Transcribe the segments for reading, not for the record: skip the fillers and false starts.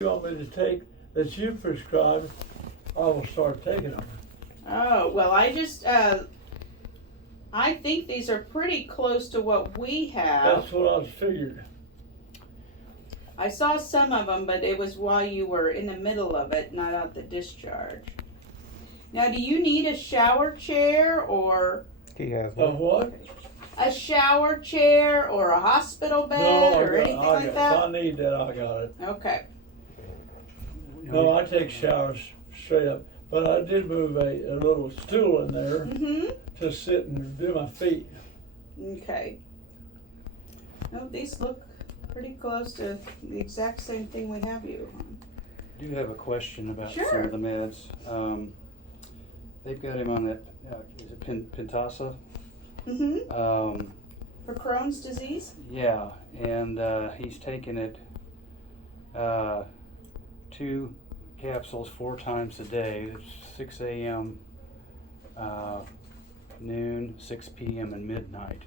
you want me to take that you prescribed, I will start taking them. Oh, well, I think these are pretty close to what we have. That's what I figured. I saw some of them, but it was while you were in the middle of it, not at the discharge. Now, do you need a shower chair or He has A one. what? a shower chair or a hospital bed or anything like If that? I need that, I got it. Okay. No, I take showers straight up. But I did move a little stool in there Mm-hmm. to sit and do my feet. Okay. No, these look pretty close to the exact same thing we have you on. I do have a question about Sure. some of the meds. They've got him on that, is it Pentasa? Mm-hmm. For For Crohn's disease? Yeah, and he's taking it 2 capsules 4 times a day. It's 6 a.m., noon, 6 p.m., and midnight.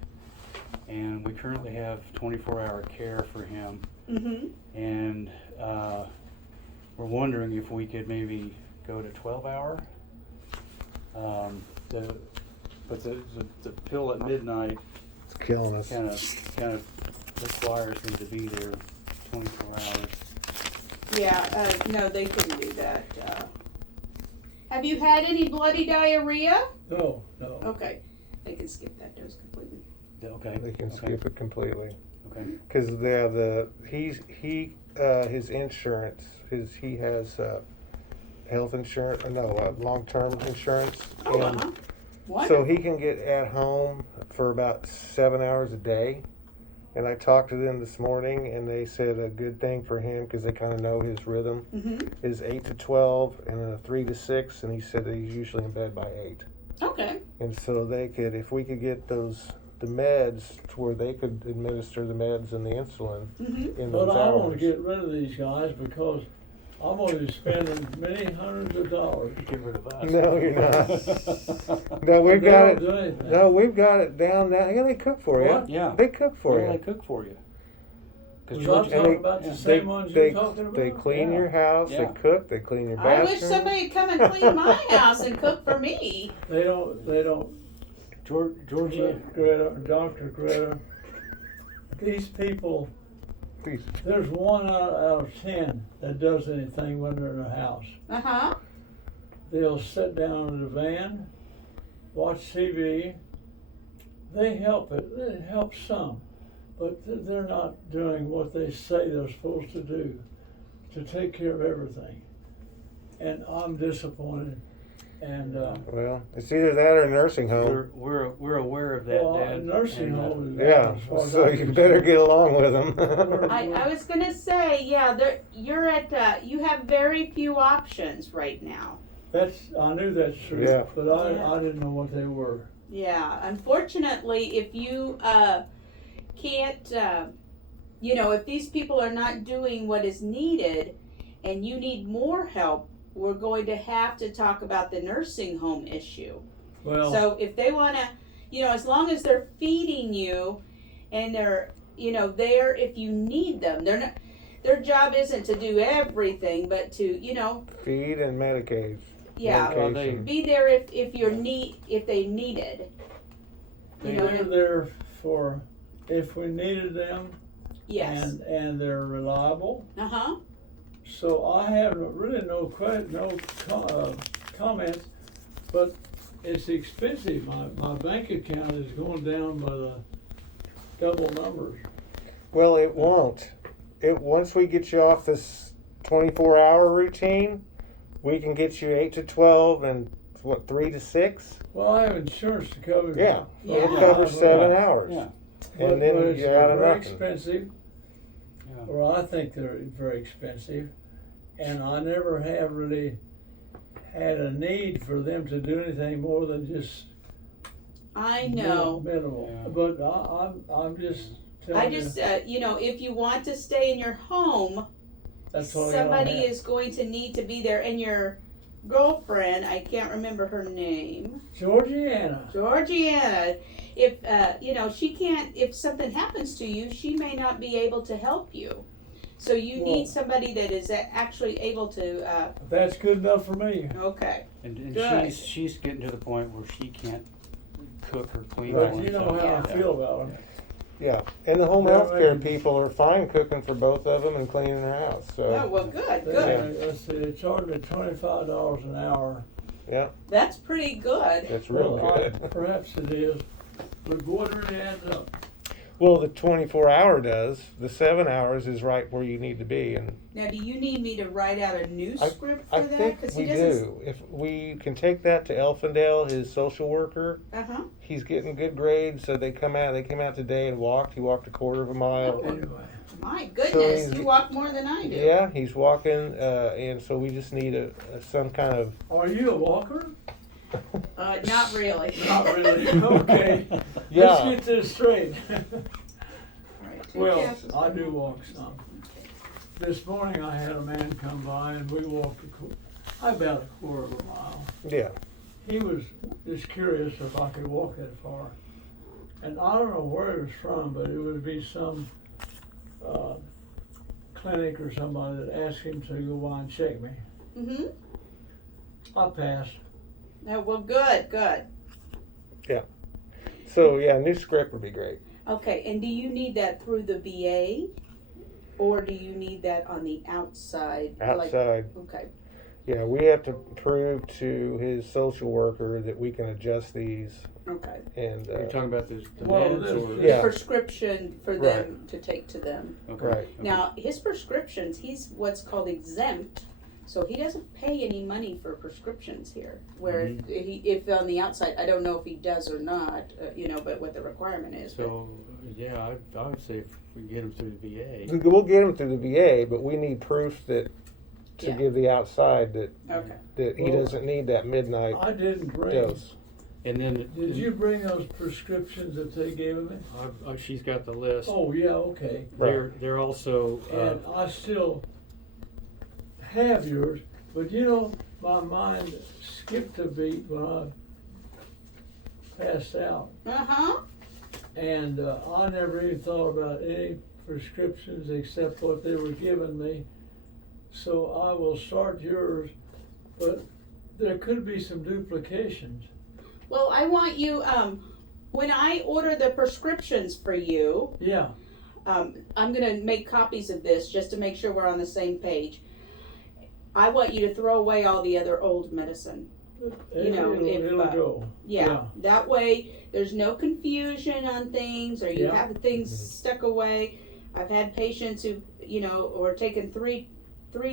And we currently have 24-hour care for him. Mm-hmm. And we're wondering if we could maybe go to 12-hour. But the pill at midnight It's killing us. kind of requires him to be there 24 hours. Yeah, no, they couldn't do that. Have you had any bloody diarrhea? No. Okay, they can skip that dose completely. Yeah, okay. They can okay. skip it completely. Okay. Because his insurance, he has health insurance, long-term insurance. Oh, And uh-huh. so Wonderful. he can get at home for about 7 hours a day. And I talked to them this morning, and they said a good thing for him, because they kind of know his rhythm, Mm-hmm. is 8 to 12 and a 3 to 6. And he said that he's usually in bed by 8. Okay. And so if we could get the meds to where they could administer the meds and the insulin Mm-hmm. in But those I want to hours. get rid of these guys because I'm going to be spending many hundreds of dollars. Get rid of us. No, you're not. No, we've They got don't do it. anything. No, we've got it down now. Yeah, they cook for you. What? Yeah. They cook for Well, you. they cook for you. Was I George, talking about the yeah. same ones you're talking about? They clean Yeah. your house. Yeah. They cook. They clean your I bathroom. wish somebody would come and clean my house and cook for me. They don't. Georgie, Greta, Dr. Greta, these people, Please. there's 1 out of 10 that does anything when they're in a house. Uh-huh. They'll sit down in the van, watch TV. They help it. It helps some. But they're not doing what they say they're supposed to do, to take care of everything. And I'm disappointed. And Well, it's either that or a nursing home. we're aware of that, well, Dad. nursing and, home is Yeah. as far as So I'm you concerned. better get along with them. I was gonna say, yeah, you're at, you have very few options right now. I knew that's true, Yeah. but Yeah. I didn't know what they were. Yeah, unfortunately, if you can't, if these people are not doing what is needed and you need more help, we're going to have to talk about the nursing home issue. Well, So if they want to, as long as they're feeding you and they're, there if you need them, their job isn't to do everything, but to, Feed and Medicaid. yeah, Medication. be there if if they needed. they're there for if we needed them, Yes. and they're reliable. Uh-huh. So I have really no comments, but it's expensive. My bank account is going down by the double numbers. Well, it won't. Once we get you off this 24-hour routine, we can get you 8 to 12 and 3 to 6. Well, I have insurance to cover. Yeah, Yeah. it'll cover 7 hours. Yeah. But, And then but it's you're out of very nothing. expensive. Yeah. Well, I think they're very expensive, and I never have really had a need for them to do anything more than just I know. minimal. Yeah. But I'm just telling I just, if you want to stay in your home, that's all somebody I have. is going to need to be there. And your girlfriend, I can't remember her name, Georgiana. Georgiana, if, she can't, if something happens to you, she may not be able to help you. So you Well- need somebody that is actually able to, That's good enough for me. okay. And Good. she's getting to the point where she can't cook or clean. But for you know herself. how Yeah. I feel about them. Yeah, and the home They're health care making- people are fine cooking for both of them and cleaning their house. Oh, So well, good, They, good. let's see, they charge me $25 an hour. yeah, That's pretty good. that's real Well, good. Perhaps it is, but what really adds up? Well, the 24-hour does. The 7 hours is right where you need to be, and Now, do you need me to write out a new script for I that? think 'Cause we he doesn't. do. If we can take that to Elfindale, his social worker, Uh-huh. he's getting good grades. So they came out today and walked. He walked a quarter of a mile. Oh. Anyway, My goodness, he's- you walk more than I do. Yeah, he's walking, and so we just need some kind of. are you a walker? Not really. Not really. Okay. Yeah. Let's get this straight. Right, two Well, capsules. I do walk some. This morning I had a man come by and we walked about a quarter of a mile. Yeah. He was just curious if I could walk that far. And I don't know where it was from, but it would be some clinic or somebody that asked him to go by and check me. Mm-hmm. I passed. Oh, well, good, good. So yeah, new script would be great. Okay, and do you need that through the VA? Or do you need that on the outside? Outside. Okay, Yeah, we have to prove to his social worker that we can adjust these, okay. and You're talking about the Well, meds this- or? Yeah. Prescription for them to take to them. Okay. Right. Okay. Now, his prescriptions, he's what's called exempt, so he doesn't pay any money for prescriptions here. Where if on the outside, I don't know if he does or not, but what the requirement is. but- So, yeah, I would say if we get him through the VA. we'll get him through the VA, but we need proof to Yeah. give the outside that Okay. he Well, doesn't need that midnight I didn't bring. dose. And then. Did you bring those prescriptions that they gave me? She's got the list. Oh, yeah, okay. They're also, And I still have yours, but my mind skipped a beat when I passed out. Uh-huh. And I never even thought about any prescriptions except what they were giving me. So I will start yours, but there could be some duplications. Well, I want you, when I order the prescriptions for you, Yeah, I'm gonna make copies of this just to make sure we're on the same page. I want you to throw away all the other old medicine. it'll go. Yeah, that way there's no confusion on things, or you Yeah. have things stuck away. I've had patients who, or taken three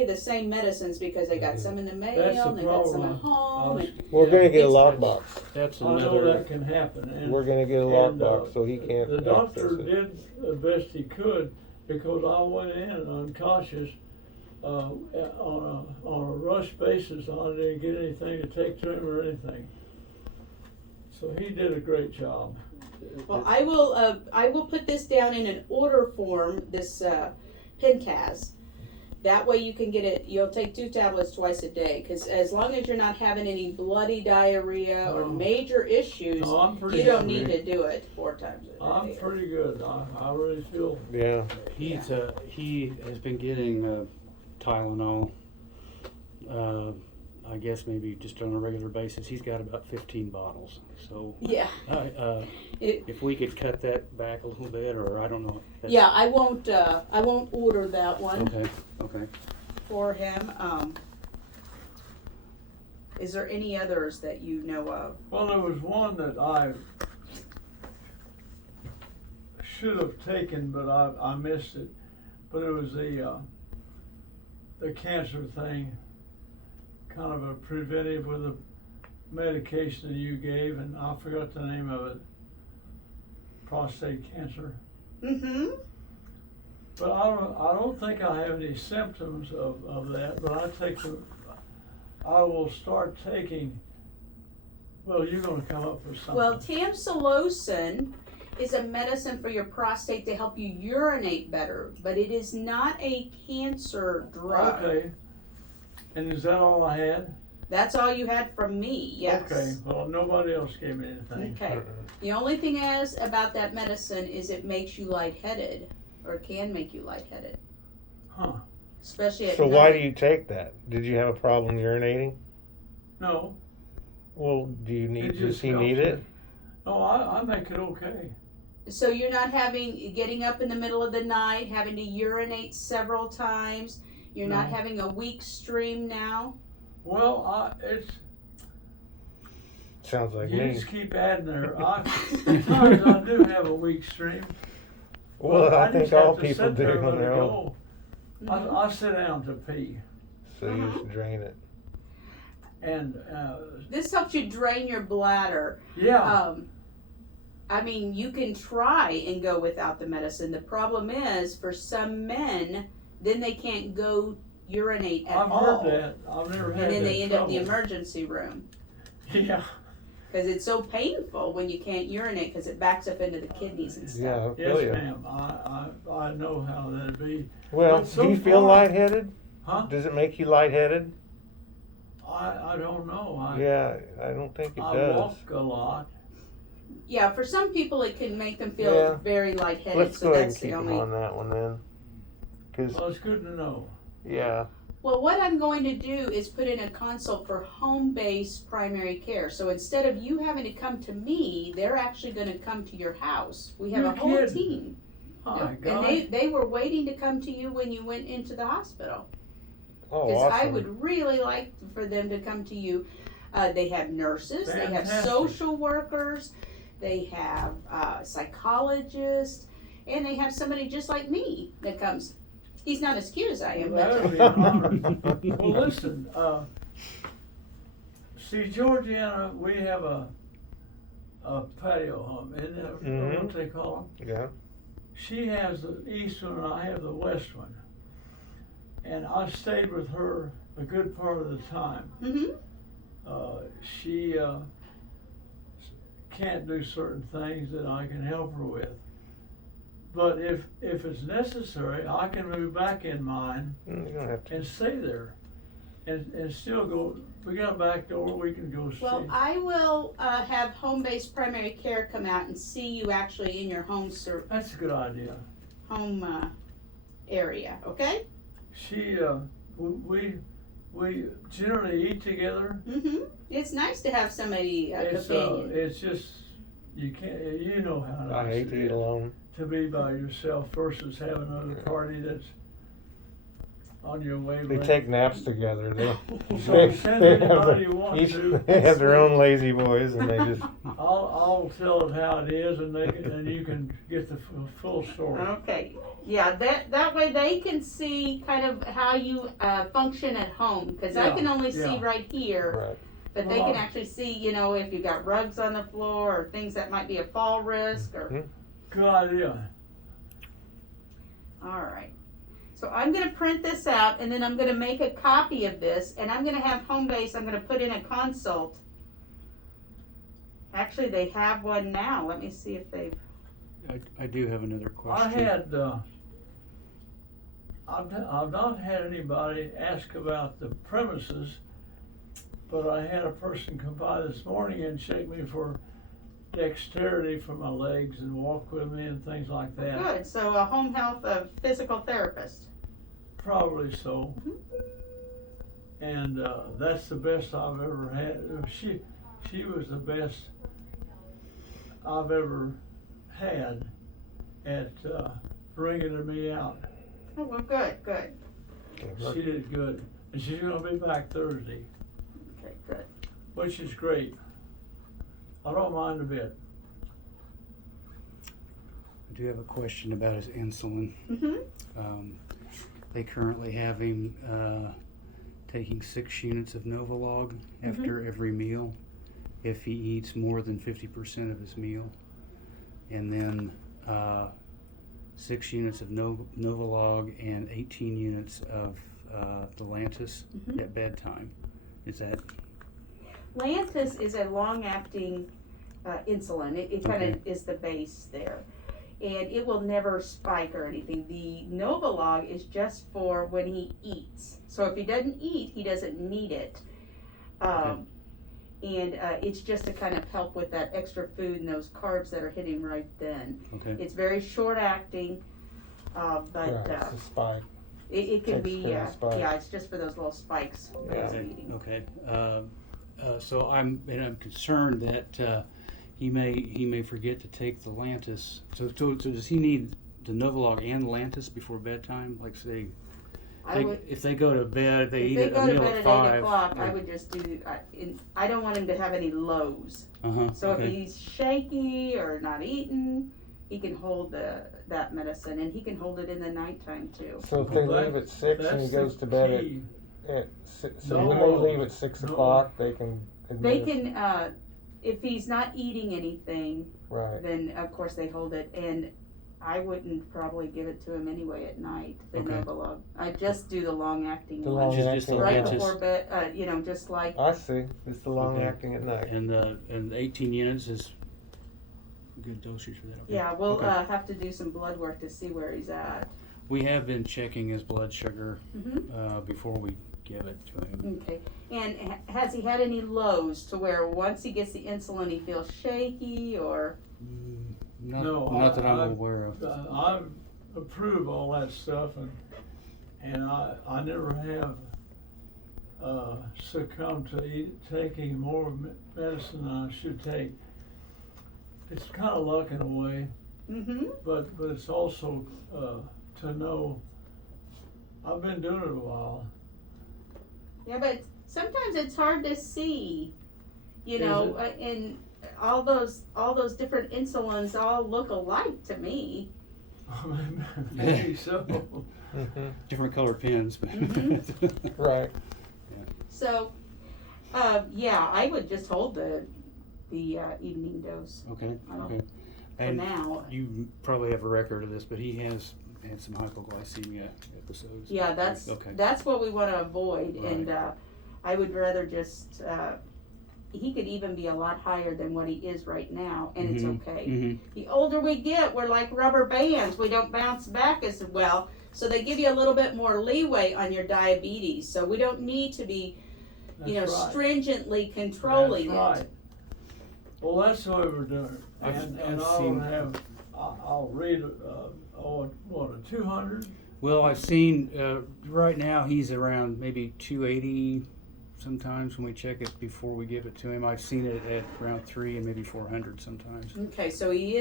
of the same medicines because they got some in the mail, That's the and they got some problem. at home. And, We're gonna get a It's- lockbox. that's I know another, that can happen. And We're gonna get a and, lockbox so he can't the doctor access it. did the best he could because I went in unconscious on a rush basis. I didn't get anything to take to him or anything. So he did a great job. well, I will put this down in an order form. This Pencaz. That way you can get it. You'll take 2 tablets twice a day, because as long as you're not having any bloody diarrhea or No. major issues, No, I'm pretty you don't good. need to do it 4 times a day. I'm pretty good. I really feel. Yeah. he has been getting Tylenol, I guess maybe just on a regular basis. He's got about 15 bottles. So Yeah. if we could cut that back a little bit, or I don't know. That's- Yeah, I won't order that one Okay. for him. Is there any others that you know of? Well, there was one that I should have taken, but I missed it. But it was the cancer thing, kind of a preventive with a medication that you gave, and I forgot the name of it. Prostate cancer. Mm-hmm. But I don't think I have any symptoms of that, but I will start taking, well, you're gonna come up with something. Well, tamsulosin is a medicine for your prostate to help you urinate better, but it is not a cancer drug. Okay. And is that all I had? That's all you had from me, yes. Okay, well, nobody else gave me anything. Okay. The only thing is about that medicine is it makes you lightheaded, or can make you lightheaded. Huh. especially at So night. why do you take that? Did you have a problem urinating? No. Well, do you need? It Does just he helps need you. it? No, I make it okay. So you're not getting up in the middle of the night, having to urinate several times. You're not No. having a weak stream now. Well, it's Sounds like you me. just keep adding there. Sometimes I do have a weak stream. Well, I think just have all to people sit there do and on let their it own. go. I sit down to pee, So you just drain it. and This helps you drain your bladder. yeah, I mean, you can try and go without the medicine. The problem is, for some men, then they can't go urinate at I've all. heard that. I've never had And then that they end up in the trouble. emergency room. Yeah, Because it's so painful when you can't urinate because it backs up into the kidneys and stuff. Yeah, I'll yes, kill you. ma'am. I know how that'd be. Well, But so do you feel far- lightheaded? Huh? Does it make you lightheaded? I don't know. Yeah, I don't think it I does. walk a lot. Yeah, for some people it can make them feel Yeah. very lightheaded. Let's so go ahead and that's the keep him only. on that one then. Cause Well, it's good to know. yeah, Well, what I'm going to do is put in a consult for home-based primary care. So instead of you having to come to me, they're actually going to come to your house. We have You're a whole kidding. team. My And God. they were waiting to come to you when you went into the hospital. oh Because awesome. I would really like for them to come to you. They have nurses, they have Fantastic. social workers, they have psychologists, and they have somebody just like me that comes. He's not as cute as I am, Well, that would but be an honor. Well, listen. See, Georgiana, we have a patio home, isn't that Mhm. what they call them? Yeah. She has the east one, and I have the west one. And I stayed with her a good part of the time. mm-hmm. She can't do certain things that I can help her with. But if it's necessary, I can move back in mine You don't have to. and stay there, and still go. We got a back door. We can go see. Well, I will have home-based primary care come out and see you actually in your home That's a good idea. area. Okay. She we generally eat together. Mm-hmm. It's nice to have somebody companion. It's just you can't. You know how nice I hate it to eat is alone. to be by yourself versus having another party that's on your They wavelength. take naps together. So They, send they have anybody their, you want each, to. they have their own lazy boys, and they just. I'll tell it how it is, and you can get the full story. Okay, yeah, that way they can see kind of how you function at home, because I Yeah, can only see yeah. right here, Right. but they can Right. actually see, if you've got rugs on the floor or things that might be a fall risk or, Good idea. all right. So I'm gonna print this out and then I'm gonna make a copy of this and I'm gonna have home base, I'm gonna put in a consult. Actually, they have one now, let me see if they've, I do have another question. I had. I've not had anybody ask about the premises, but I had a person come by this morning and check me for dexterity for my legs and walk with me and things like that. good, so a home health physical therapist. Probably so. And that's the best I've ever had. She was the best I've ever had at bringing me out. Oh, well, good. She did good. And she's going to be back Thursday, Okay, good. which is great. I don't mind a bit. I do have a question about his insulin. Mm-hmm. They currently have him taking 6 units of Novolog after every meal if he eats more than 50% of his meal. And then 6 units of Novolog and 18 units of Delantis at bedtime. Is that Lantus is a long-acting insulin. It kind of Okay. is the base there. And it will never spike or anything. The Novolog is just for when he eats. So if he doesn't eat, he doesn't need it. And it's just to kind of help with that extra food and those carbs that are hitting right then. okay? It's very short-acting, but Right, it's a spike. It can Takes be, care of the spike. yeah, it's just for those little spikes that Yeah. it's Okay, eating. okay. So I'm concerned that he may forget to take the Lantus. So does he need the Novolog and Lantus before bedtime? Like say, I would, if they go to bed, they if eat they a go to meal bed at at 5. 8 o'clock, I would just do, I don't want him to have any lows. So okay. if he's shaky or not eating, he can hold that medicine, and he can hold it in the nighttime too. So if they Well, leave at 6 and he that's goes the to bed key. at 6, so No. when they leave at 6 No. o'clock, they can. They administer- can, if he's not eating anything, Right. then of course they hold it, and I wouldn't probably give it to him anyway at night, the Okay. Novolog. I just do the long-acting The one. long Just acting. the Right Lantus. before bed, just like, I see. It's the long Okay. acting at night. And 18 units is a good dosage for that. Okay. yeah, we'll Okay. have to do some blood work to see where he's at. We have been checking his blood sugar Mhm. before we give it to him. Okay, and has he had any lows to where once he gets the insulin he feels shaky or? Not that I'm aware of. I approve all that stuff, and I never have succumbed to taking more medicine than I should take. It's kind of luck in a way, Mm-hmm. but it's also to know. I've been doing it a while. Yeah, but sometimes it's hard to see, Is and all those different insulins all look alike to me. Maybe so. Mhm. Different colored pens. But Mhm. Right. So, yeah, I would just hold the evening dose Okay, I don't- okay. for And now. you probably have a record of this, but he has had some hypoglycemia episodes. Yeah, that's Okay. that's what we want to avoid, Right. and I would rather just. He could even be a lot higher than what he is right now, and it's okay. Mm-hmm. The older we get, we're like rubber bands. We don't bounce back as well. So they give you a little bit more leeway on your diabetes. So we don't need to be, That's right. stringently controlling That's it. right. Well, that's the way we're doing it. And I've I'll seen- have, I'll read, a 200? Well, I've seen, right now he's around maybe 280 sometimes when we check it before we give it to him. I've seen it at around 3 and maybe 400 sometimes. Okay, so he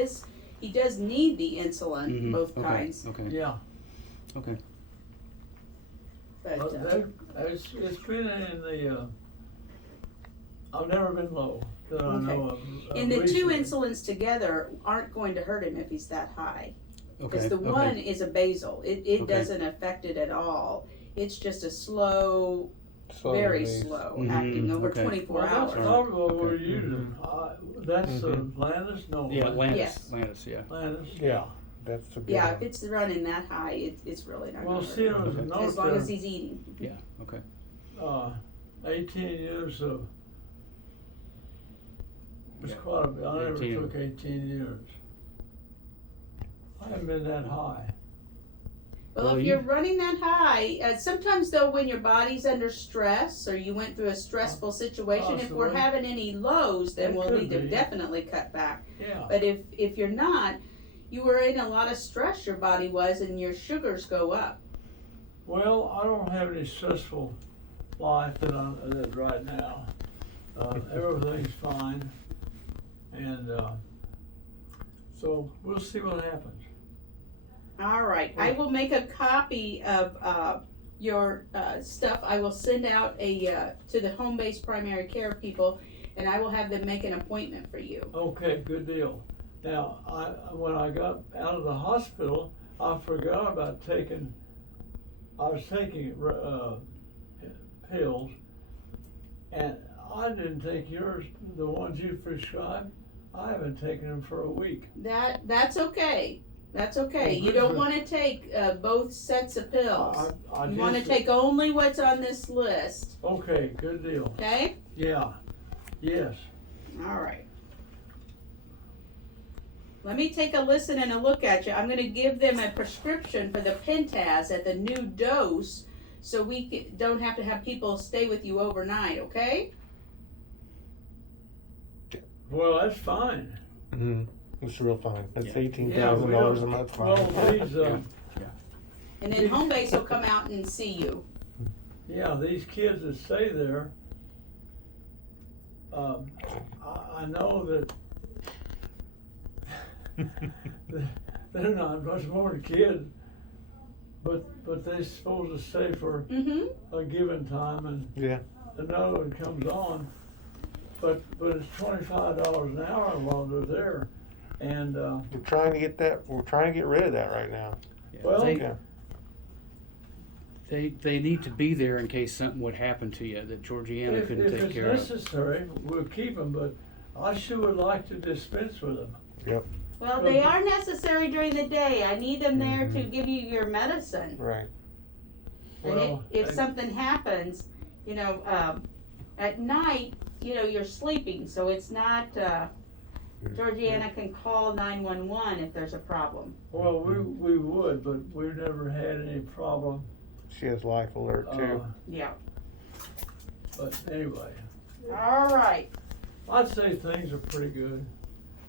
does need the insulin, Mhm. both Okay, kinds. Okay, Yeah. okay. But Well, it's been in the, I've never been low that I know of. and the two recently. insulins together aren't going to hurt him if he's that high. Because Okay, the okay. one is a basal. It Okay. doesn't affect it at all. It's just a slow, Slow very release. slow Mhm, acting over okay. 24 Well, hours. that's probably what we're Okay. using. That's Mhm. Landis? No. Yeah, Lantis, Yes. Lantis, yeah. Landis? Yeah. That's the good Yeah, one. if it's running that high, it's really not Well, going to see, hurt there was a Okay. note as long as there, he's eating. Yeah, okay. 18 years of, it's Yeah. quite a bit. I never 18. took 18 years. I haven't been that high. Well, Well, if you- you're running that high, sometimes though, when your body's under stress or you went through a stressful situation, if we're Possibly. having any lows, then It we'll could need to be. definitely cut back. Yeah. But if you're not, you were in a lot of stress, your body was, and your sugars go up. Well, I don't have any stressful life that right now. Everything's fine, and so we'll see what happens. All right, I will make a copy of your stuff. I will send out to the home-based primary care people, and I will have them make an appointment for you. Okay, good deal. Now, when I got out of the hospital, I forgot about taking. I was taking pills, and I didn't take yours, the ones you prescribed. I haven't taken them for a week. That's okay. That's okay. Oh, You good don't for- want to take both sets of pills. I You want to just- take only what's on this list. Okay, good deal. Okay? Yeah, yes. All right. Let me take a listen and a look at you. I'm going to give them a prescription for the Pentaz at the new dose so we don't have to have people stay with you overnight, okay? Well, that's fine. Mm-hmm. It's real fine. That's Yeah. $18,000 a month fine. Well, please, Yeah. and then home base will come out and see you. Yeah, these kids that stay there, I know that they're not much more than kids, but they're supposed to stay for a given time, and Yeah. another one comes on. But it's $25 an hour while they're there, and We're trying to get that. We're trying to get rid of that right now. Yeah, Well, Yeah. they need to be there in case something would happen to you that Georgiana if couldn't take it's care of. necessary, we'll keep them. But I sure would like to dispense with them. Well, they are necessary during the day. I need them there to give you your medicine. Right. And Well, if something happens, you know, at night, you know, you're sleeping, so it's not, Georgiana can call 911 if there's a problem. Well, we would, but we've never had any problem. She has life alert too. Yeah. But anyway, All right. I'd say things are pretty good.